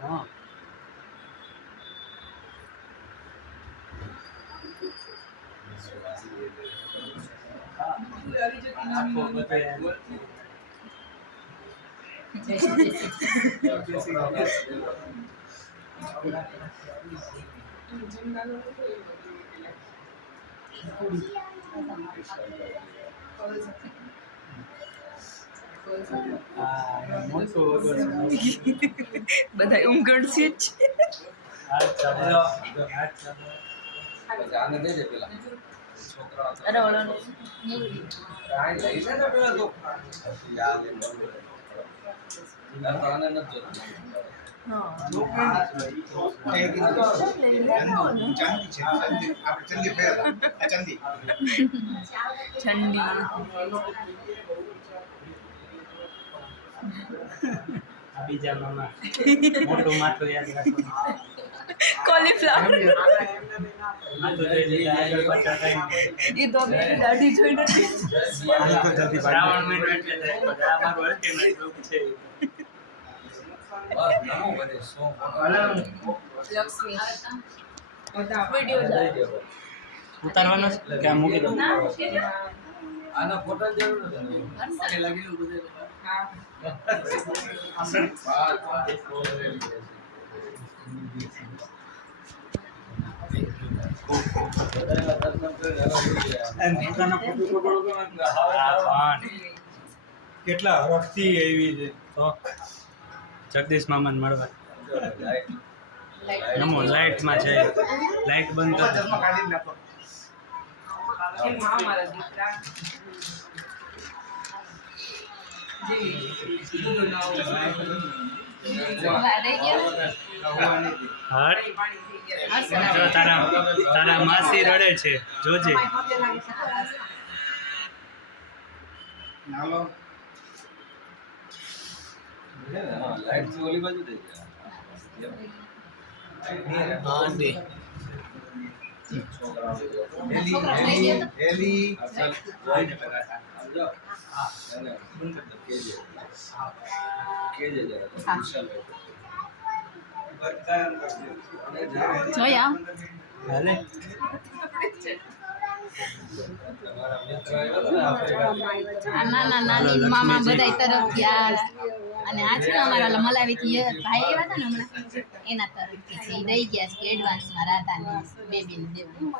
હા બધા ઊંઘડ છે જ. આને દે દે પેલા છોકરા અરે ઓલો રાઈ લઈ લે ને પેલા તો યાદ એ ના તો આને ન જો ઠંડી બીજા મામા મોટું માથું યાદ રાખો કોલીફ્લાવર માથું જોઈ લીધા આગળ પાછળ કઈ એ તો મેરી દાઢી જોઈ નથી. શ્રાવણ મહિનો એટલે થાય પણ આ મારું અલ્ટિમેટ રૂપ છે બસ નમો બને સો લક્ષ્મી વિડિયો દઈ દેવો ઉતારવાનો છે કે આ મૂકી દો આના ફોટા જરૂર નથી આને લાગેલું બધે હા કેટલા હરખથી એવી છે તો જગદીશ મામાને મળવા નમો લાઇટમાં છે લાઇટ બંધ કરી હટ જો તારા માસી રડે છે જોજે લાઈટ થી ઓલી બાજુ દઈ દે જોયા હાલે નાના નાની મામા બધા તરફથી આ અને આજ તો અમારા મલાવીથી ભાઈ આવ્યા હતા ને હમણાં એના તરફથી છે. એ દઈ ગયા છે કે એડવાન્સમાં રાધાને બેબીને દેવું.